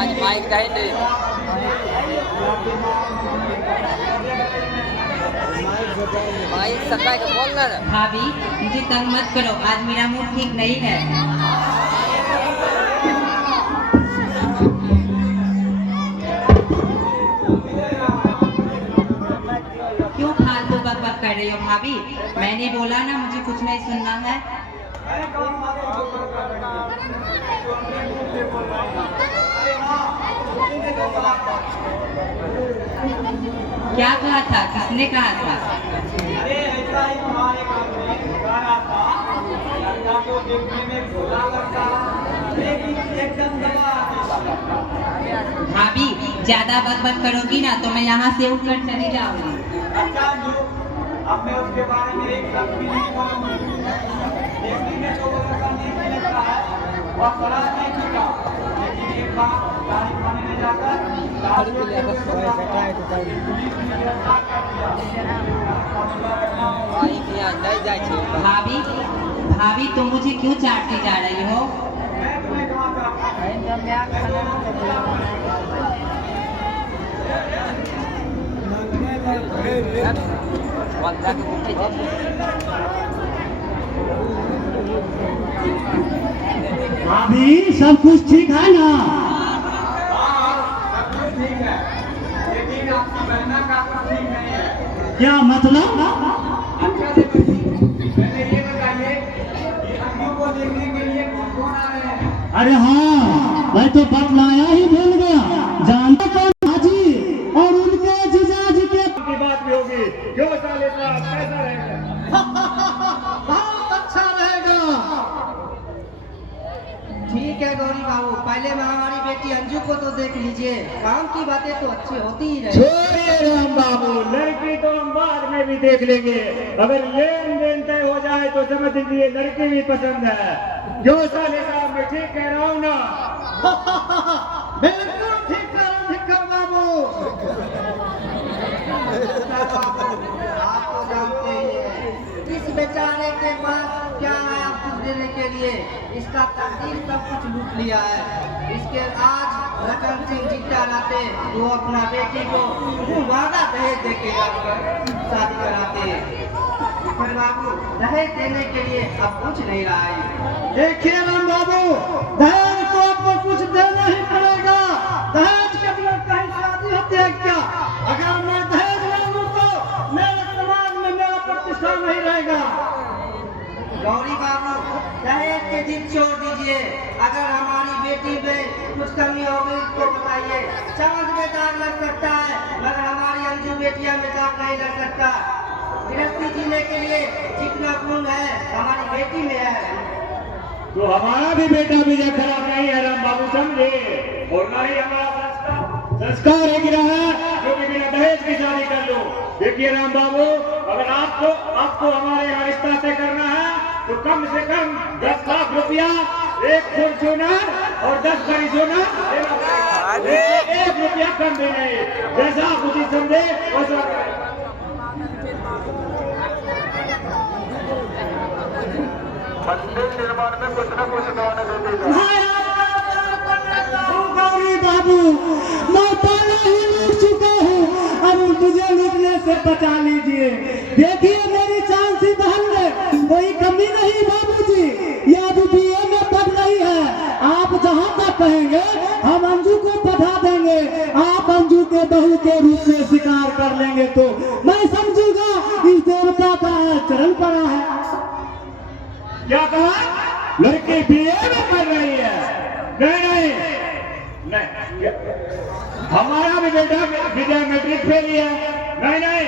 आज माइक नहीं माइक सटा के बोल ना। भाभी मुझे तंग मत करो, आज मेरा मूड ठीक नहीं है। क्यों फालतू बकबक कर रही हो भाभी? मैंने बोला ना मुझे कुछ नहीं सुनना है। क्या कहा था? किसने कहा था? अरे ऐसा ही हमारे गांव में गाना था, लड़का को देखने में भोला लगता लेकिन एकदम दबा। भाभी ज्यादा बकबक करोगी ना तो मैं यहाँ से उठकर चली जाऊंगी। अच्छा जो अब मैं उसके बारे में एक शब्द भी नहीं बोलूंगी। देखने में तो वो लड़का नहीं लगता है और बड़ा नहीं दिखता, लेकिन एक बार गाड़ी खाने में जाकर भाभी भाभी तुम मुझे क्यों चाटती जा रही हो? भाभी सब कुछ ठीक है ना? ठीक है, लेकिन आपकी बहना का कुछ ठीक नहीं है। क्या मतलब? अच्छा देखिए, पहले ये बताइए कि अंजू को देखने के लिए कौन कौन आ रहे हैं? अरे हाँ, मैं तो बतलाया ही भूल गया। जानते कौन? हाजी और उनके जीजाजी के की बात भी होगी। क्यों साले साहब, कैसा रहेगा? बहुत अच्छा रहेगा। ठीक है गौरी बाबू, पहले हमारी बेटी अंजू को तो देख लीजिए। काम की बातें तो अच्छी होती ही रही। छोड़िए राम बाबू, लड़की तो हम बाद में भी देख लेंगे। अगर लेन देन तय हो जाए तो समझ लीजिए लड़की भी पसंद है। क्यों साले साहब, मैं ठीक कह रहा हूँ ना? बिल्कुल ठीक करो धिक्कर बाबू। आप तो जानते ही हैं इस बेचारे के पास क्या है आप कुछ देने के लिए। इसका तकदीर सब कुछ लूट लिया है। इसके आज रतन सिंह जीता लाते वो अपना बेटी को वादा दहेज दे के शादी कराते। पर बाबू दहेज देने के लिए अब कुछ नहीं रहा है। देखिए राम बाबू, दहेज तो आपको कुछ देना ही पड़ेगा। दहेज के बिना कहीं शादी होती है क्या? अगर मैं दहेज ले लूं तो मेरे समाज में मेरा प्रतिष्ठा नहीं रहेगा। गौरी बाबू दहेज के जिद छोड़ दीजिए। अगर हमारी बेटी में कुछ कमी हो गई तो बताइए। समझ में दाग लग सकता है मगर हमारी अंजू बेटिया में दाग नहीं लग सकता। गृहस्थी जीने के लिए जितना गुण है हमारी बेटी में है। तो हमारा भी बेटा बीजा खराब नहीं है राम बाबू, समझे? और ना ही हमारा संस्कार है गिरा है जो कि बिना दहेज की शादी कर लो। देखिए राम बाबू, अगर आपको हमारे यहाँ रिश्ता तय करना है तो कम से कम 10 लाख रुपया, 1 फॉर्च्यूनर और 10 भरी सोना देना पड़ेगा। 1 रुपया कम भी नहीं। जैसा आप उचित समझे वैसा करें। मंदिर निर्माण में कुछ न कुछ गौरी बाबू, मैं पहले ही लूट चुका हूँ, अब मुझे लूटने से बचा लीजिए। देखिए मेरी चांसी बहन में कोई कमी नहीं बाबूजी, ये अभी BA में पढ़ रही है। आप जहाँ तक कहेंगे हम अंजू को पढ़ा देंगे। आप अंजू के बहू के रूप में स्वीकार कर लेंगे तो मैं समझूंगा इस देवता का चरण पड़ा है। क्या कहा? लड़की BA में पढ़ रही है? नहीं, हमारा भी बेटा विजय मैट्रिक फेल है। नहीं,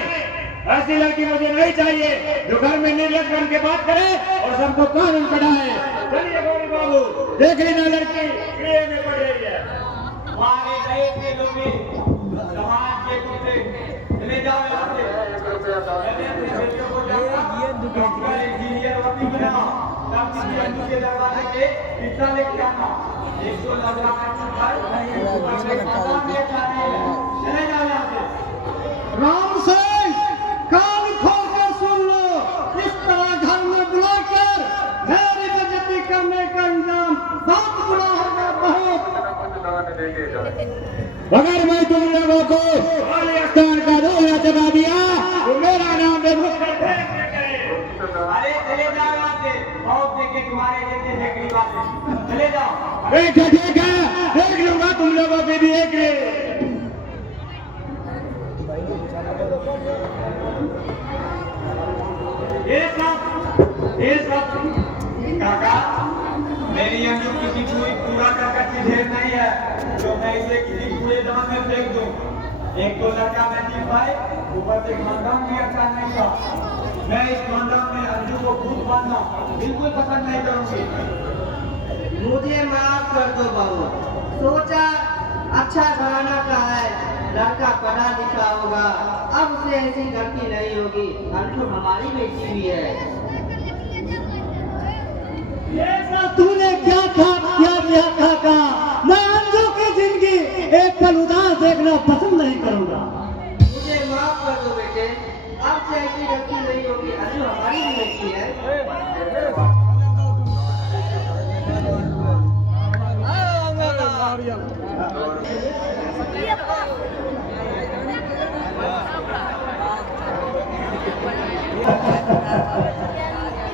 ऐसी लड़की मुझे नहीं चाहिए जो घर में निर्लज बन के बात करे और सबको कानून पढ़ाए। चलिए गौरी बाबू, देख लेना लड़की BA में पढ़ रही है। हमारे गए थे लोग समाज के कुत्ते ले जाओ यहाँ से। मैंने अपने बेटे को डॉक्टर इंजीनियर वकील बना, तब किसी अंजू के दरवाजे पे पिज्जा लेके आना। 100 लाख चले जाओ यहाँ से। राम सिंह, कान खोल कर सुन लो। इस तरह घर में बुलाकर मेरी बेइज्जती करने का इंजाम बहुत बुरा होगा, बहुत। अगर मैं तुम लोगों को स्थान का रोया चढ़ा दिया तो मेरा नाम बेमुश्किल फेंक देंगे। अरे चले जाओ यहाँ से, बहुत देखे तुम्हारे जैसे फेंकनी बातें, चले जाओ। ठीक है, देख लूंगा तुम लोगों के भी एक ये सब काका, मेरी अंजू किसी पूरा करके ढेर नहीं है जो मैं इसे किसी कूड़ेदान में फेंक दूं। एक तो लड़का मैं नहीं पाए, ऊपर से खानदान भी अच्छा नहीं था। मैं इस खानदान में अंजू को खूब मानना बिल्कुल पसंद नहीं करूंगी। मुझे माफ कर दो बाबू, सोचा अच्छा घराना का है, लड़का पढ़ा लिखा होगा, अब उसे ऐसी लड़की नहीं होगी। अंजू हमारी बेटी भी है। तूने क्या किया काका? मैं अंजू की जिंदगी एक पल उदास देखना पसंद नहीं करूंगा। मुझे माफ कर दो बेटे, अब से ऐसी लड़की नहीं होगी। अंजू हमारी भी बेटी है।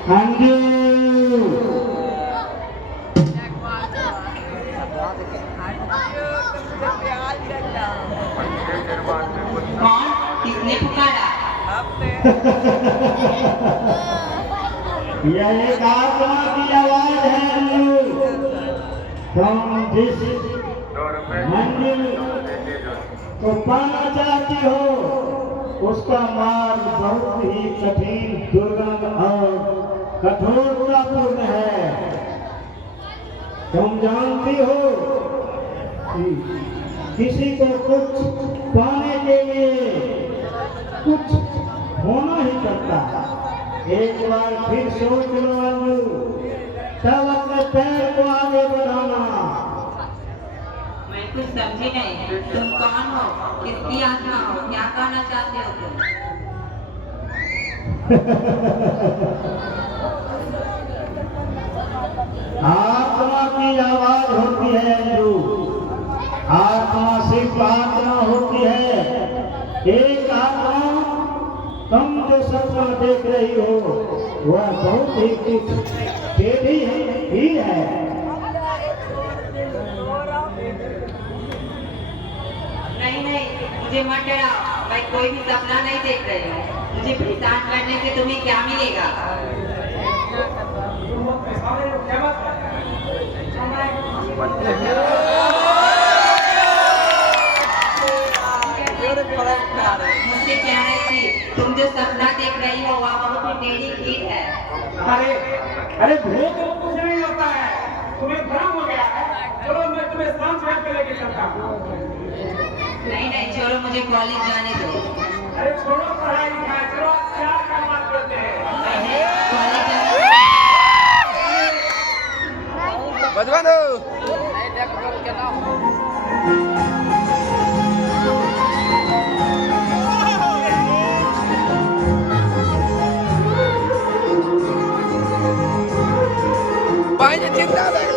अंजू कौन? किसने पुकारा? यह एक आत्मा की आवाज है अंजू। तुम जिस मंजिल को पाना चाहती हो उसका मार्ग बहुत ही कठिन, दुर्गम और कठोरतापूर्ण है। तुम जानती हो कि किसी को कुछ पाने के लिए कुछ होना ही पड़ता है। एक बार फिर सोच लो अंजू, तब अपने पैर को आगे बढ़ाना। मैं कुछ समझी नहीं, तुम कौन हो, किसकी आत्मा हो, क्या कहना चाहते हो तुम? आत्मा की आवाज होती है अंजू। आत्मा सिर्फ आत्मा होती है। एक आत्मा तुम जो सपना देख रही हो वह बहुत ही कुछ टेढ़ी ही है। नहीं, मुझे मत डराओ, मैं कोई भी सपना नहीं देख रही हूँ। मुझे परेशान करने से तुम्हें क्या मिलेगा? मुझसे क्या है कि तुम जो सपना देख रही हो वह बहुत ही टेढ़ी खीर है। अरे भूत तो कुछ नहीं होता है, तुम्हें भ्रम हो गया है। चलो मैं तुम्हें शाम से पे लेके चलता हूँ। नहीं, छोड़ो, मुझे कॉलेज जाने दो। अरे छोड़ो पढ़ाई लिखाई, चलो क्या बात करते हैं। कॉलेज जाने बजवानो पानी चिंता प्यार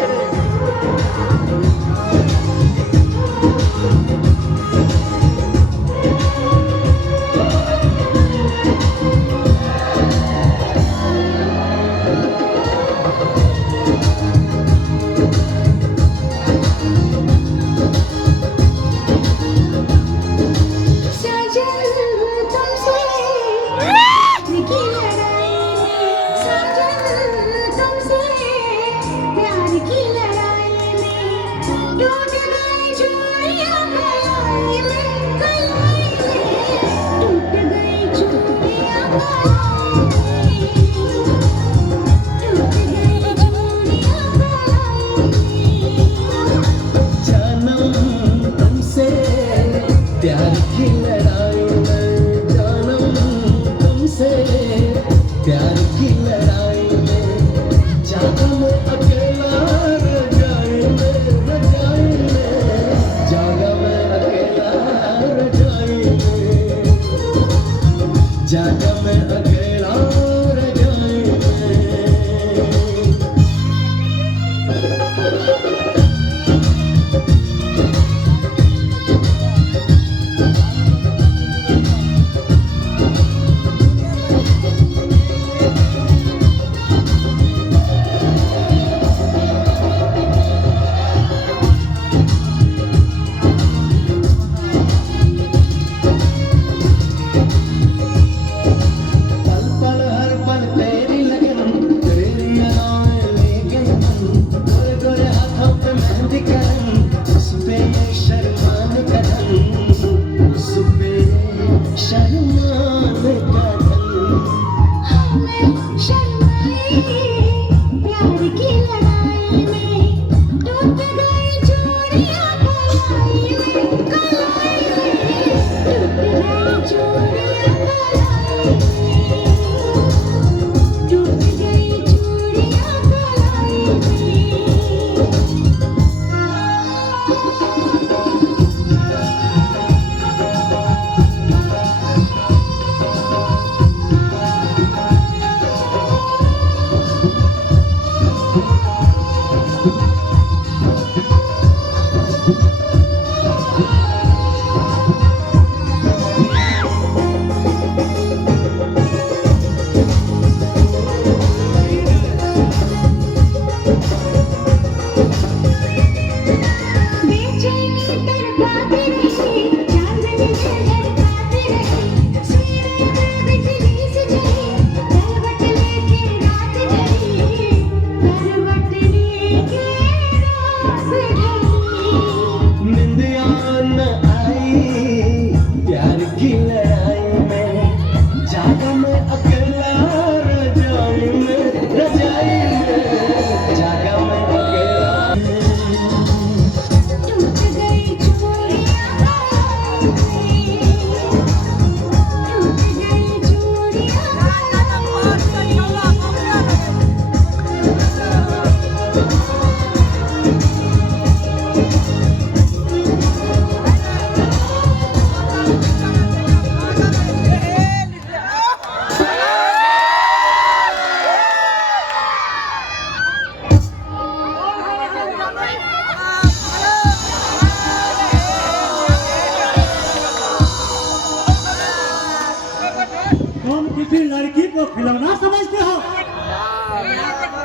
तुम किसी लड़की को खिलौना समझते हो?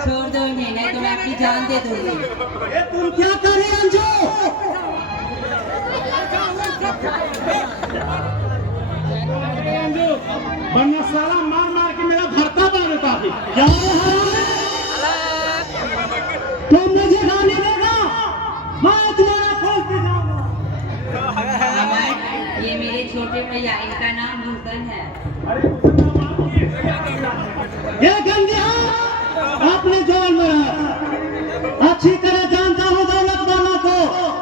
छोड़ दो इन्हें, नहीं तो मैं अपनी जान दे दूंगी। ये तुम क्या कर रही हो अंजू? वरना साला मार मार के मेरा भरता बन देता है। क्या रे हरामी? तुम मुझे गाने देगा, मैं तुम्हारा खोल के जाऊंगा। अमर, ये मेरे छोटे भैया, इनका नाम भूषण है। ये गंजिया अपने जान में है। अच्छी तरह जानता हूँ दौलत वाला को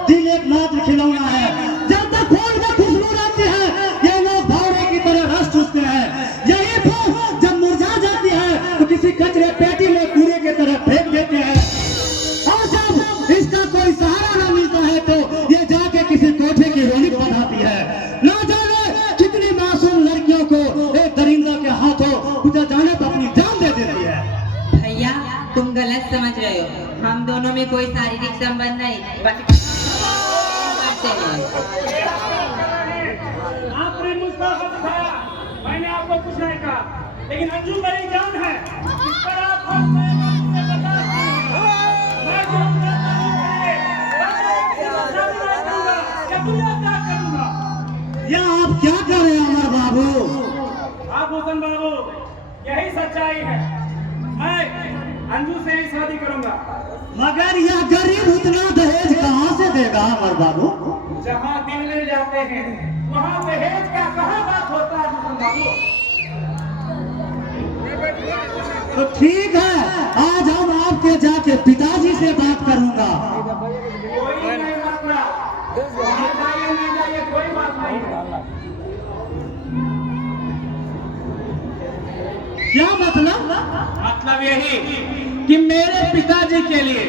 दिल एक मात्र खिलौना है। जब तक फूल में खुशबू रहती है ये लोग भौरे की तरह रस चूसते हैं। यही फूल जब मुरझा जाती है तो किसी कचरे पेटी में कूड़े की तरह फेंक देते हैं। और जब इसका कोई सहारा न मिलता है तो ये जाके किसी कोठे की रौनक बनाती है। ना जाने कितनी मासूम लड़कियों को एक दरिंदा के हाथों गुजर जाने पर अपनी जान दे देती है। भैया, तुम गलत समझ रहे हो। हम दोनों में कोई शारीरिक संबंध नहीं, बल्कि करते हैं। आपने मुझको दिखाया, मैंने आपको कुछ नहीं कहा, लेकिन अंजू मेरी जान है। इस पर आप हक में मुझसे बर्दाश्त नहीं होगा। मैं जो कहता हूँ, क्या करूँगा? यह आप क्या कर रहे हैं अमर बाबू? आप भूषण बाबू, यही सच्चाई है। मैं अंजू से ही शादी करूंगा। मगर यह गरीब उतना दहेज कहाँ से देगा अमर बाबू? जहाँ दिल मिल जाते हैं वहाँ दहेज का कहाँ बात होता है भूषण बाबू? तो ठीक है, आज हम आपके जाके पिताजी से बात करूंगा। कोई नहीं मसला, जाइए नहीं जाइए कोई बात नहीं। क्या मतलब? मतलब यही कि मेरे पिताजी के लिए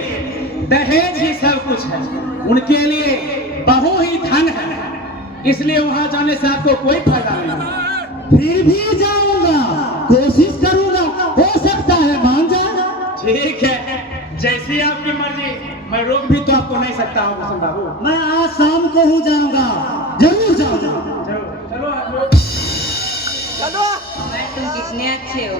दहेज ही सब कुछ है। उनके लिए बहू ही धन है, इसलिए वहाँ जाने से आपको कोई फायदा नहीं। फिर भी जाऊंगा, कोशिश करूंगा, हो सकता है मान जाए। ठीक है, जैसी आपकी मर्जी। मैं रोक भी तो आपको नहीं सकता हूँ भूषण बाबू। मैं आज शाम को ही जाऊंगा, जरूर जाऊंगा। चलो चलो आप लोग। अमर, तुम कितने अच्छे हो।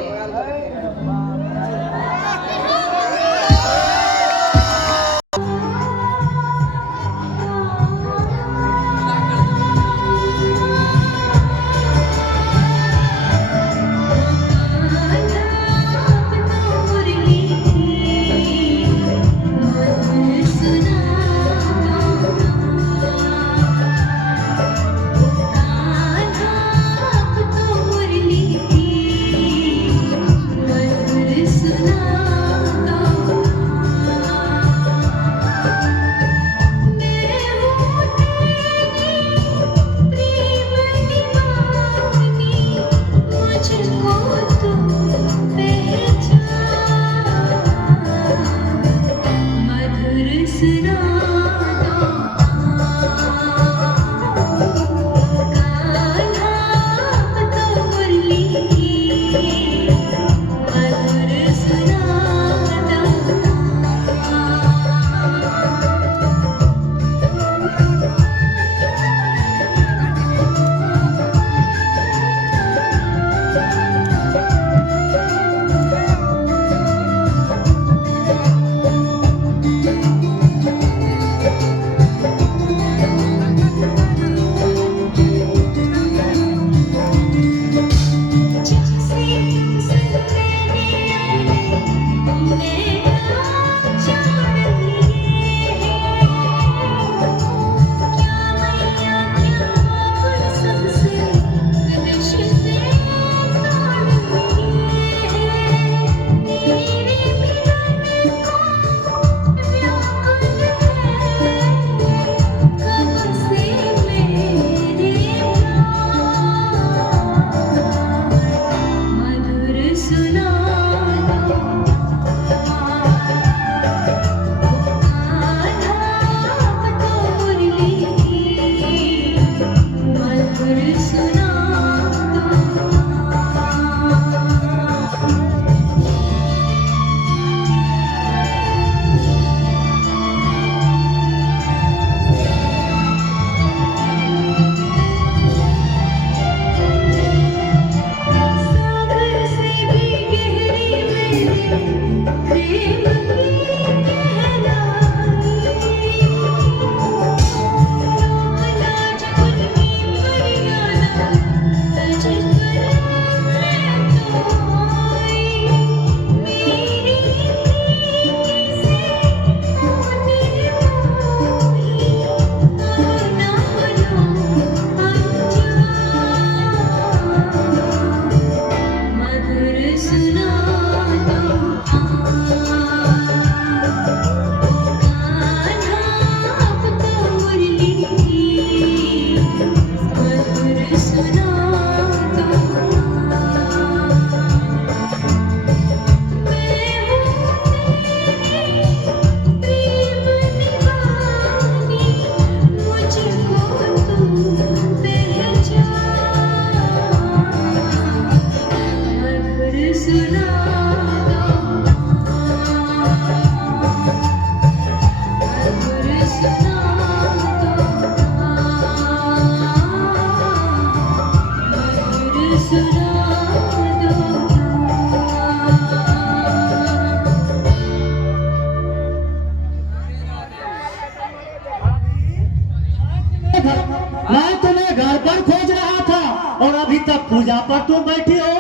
मैं तुम्हें घर पर खोज रहा था और अभी तक पूजा पर तुम बैठी हो।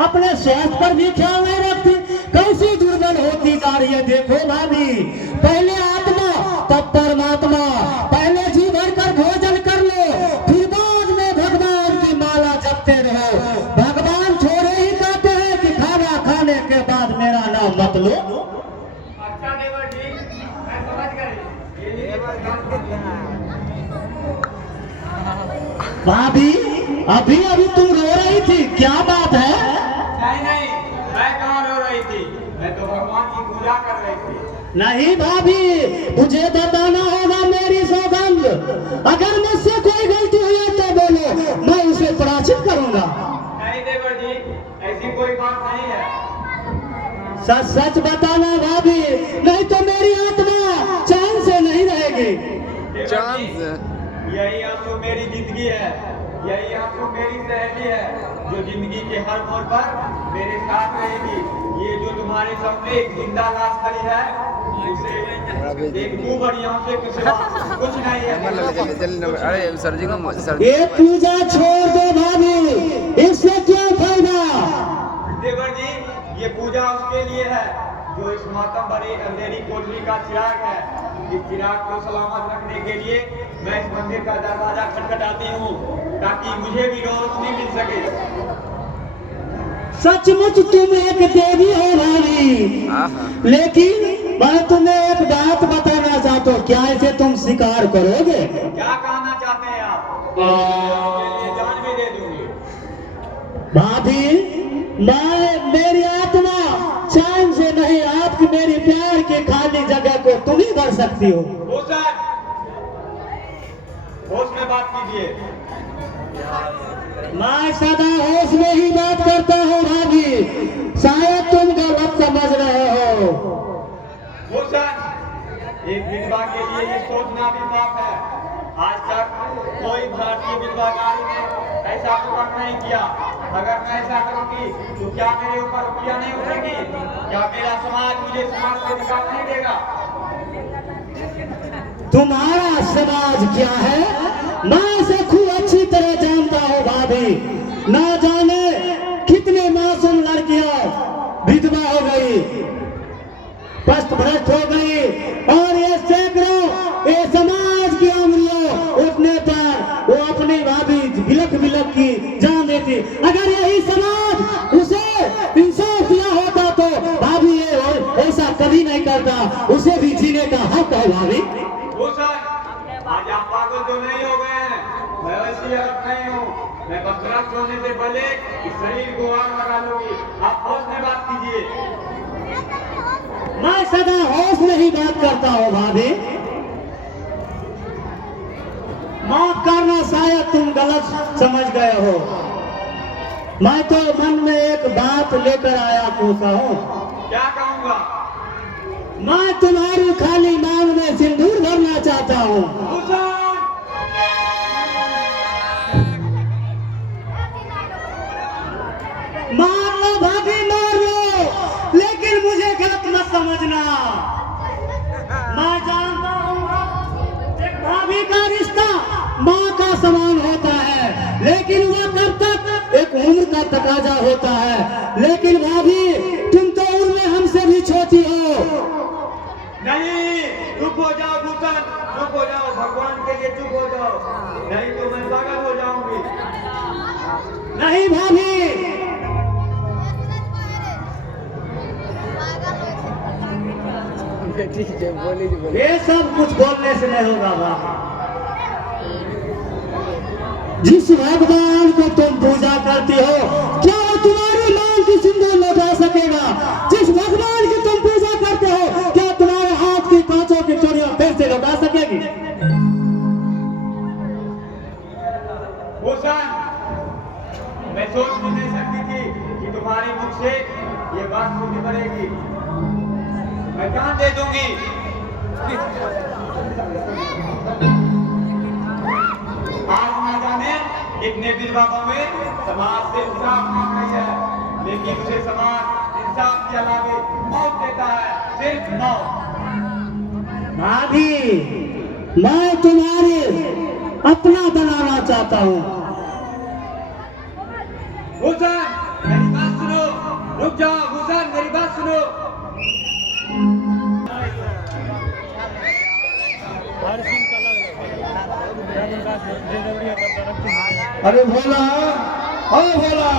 अपने स्वास्थ्य पर भी ख्याल नहीं रखती, कैसी दुर्बल होती जा रही है। देखो भाभी, पहले आत्मा तब परमात्मा। पहले जी भर कर भोजन कर लो, फिर बाद में भगवान की माला जपते रहो। भगवान थोड़े ही कहते हैं कि खाना खाने के बाद मेरा नाम मत लो। अच्छा देवर जी, मैं समझ गई। भाभी, अभी अभी तुम रो रही थी, क्या बात है? नहीं, मैं कहाँ रो रही थी, मैं तो भगवान की पूजा कर रही थी। नहीं भाभी, तुझे बताना होगा मेरी सौगंध। अगर मुझसे कोई गलती हुई है तो बोलो, मैं उसे प्रायश्चित करूंगा। नहीं देवर जी, ऐसी कोई बात नहीं है। सच सच बताना भाभी, नहीं तो मेरी आत्मा चैन से नहीं रहेगी। देवर चांद जी, यही आंसू मेरी जिंदगी है, यही आंसू मेरी सहेली है, जो जिंदगी के हर मोड़ पर मेरे साथ रहेगी। ये जो तुम्हारे सामने एक जिंदा लाश खड़ी है, उसे देखो बढ़िया से, कुछ नहीं है। अरे सर जी को सर ये पूजा छोड़ दो भाभी, इससे क्या फायदा? देवर जी, ये पूजा उसके लिए है जो इस मातम भरी अंधेरी कोठरी का चिराग है। इस चिराग को सलामत रखने के लिए मैं इस मंदिर का दरवाजा खटखटाती हूँ, ताकि मुझे भी रोशनी मिल सके। सचमुच तुम एक देवी हो भाभी, लेकिन मैं तुम्हें एक बात बताना चाहता हूँ। क्या इसे तुम स्वीकार करोगे? क्या कहना चाहते हैं आप? आपके लिए जान भी दे दूंगी। भाभी, मेरी आत्मा चैन से नहीं, आपकी मेरी प्यार की खाली जगह को तुम ही भर सकती हो। होश में बात कीजिए। मैं सदा होश में ही बात करता हूँ भाभी, शायद तुम गलत समझ रहे हो। भूषण, एक विधवा के लिए ये सोचना भी पाप है। आज तक कोई भारतीय विधवा नारी ने ऐसा कर्म नहीं किया। अगर मैं ऐसा करूंगी तो क्या मेरे ऊपर रुपया नहीं उठेगी? क्या मेरा समाज मुझे समाज से निकाल नहीं देगा? तुम्हारा समाज क्या है, मैं इसे खूब अच्छी तरह जानता हूँ भाभी। ना जाने कितने मासूम लड़कियां विधवा हो गई, पस्त भ्रष्ट हो गई, और ये सैकड़ों ये समाज की उंगलियों उठने पर वो अपनी भाभी बिलख बिलख की जान देती। अगर यही समाज उसे इंसाफ दिया होता तो भाभी ये ऐसा कभी नहीं करता, उसे भी जीने का हक है भाभी। भूषण, आज आप पागल तो नहीं हो गए हैं? मैं वैसी औरत नहीं हूँ। मैं बस ग्रस्त होने से पहले इस शरीर को आग लगा लूंगी। आप होश में बात कीजिए। मैं सदा होश में ही बात करता हूँ भाभी। माफ करना, शायद तुम गलत समझ गए हो। मैं तो मन में एक बात लेकर आया हूँ। क्या कहूँगा? मैं तुम्हारी खाली मांग में सिंदूर भरना चाहता हूँ। भूषण, मार लो भाभी, मार लो, लेकिन मुझे गलत मत समझना। मैं जानता हूँ एक भाभी का रिश्ता माँ का समान होता है, लेकिन वह कब तक एक उम्र का तकाजा होता है। लेकिन भाभी, तुम तो उम्र में हमसे भी छोटी हो। नहीं, चुप हो जाओ भूषण, चुप हो जाओ। भगवान के लिए चुप हो जाओ, नहीं तो मैं पागल हो जाऊंगी। नहीं भाभी, ये सब कुछ बोलने से नहीं होगा भाभी। जिस भगवान को तुम पूजा करती हो, क्या वो तुम्हारी मांग की सिंदूर लौटा सकेगा? जिस भगवान की तुम पूजा करते हो, क्या तुम्हारे हाथ की कांचों की चूड़ियां फिर से लौटा सकेगी? भूषण, मैं सोच भी नहीं सकती थी कि तुम्हारे मुख से ये बात सुननी पड़ेगी। मैं जान दे दूंगी। आज ना जाने कितने विधवाओं में समाज से इंसाफ मांग रही है, लेकिन उसे समाज इंसाफ के अलावे मौत देता है, सिर्फ मौत। भाभी, मैं तुम्हारी अपना बनाना चाहता हूँ। भूषण मेरी बात सुनो, रुक जाओ भूषण मेरी बात सुनो। अरे भोला, ओ भोला,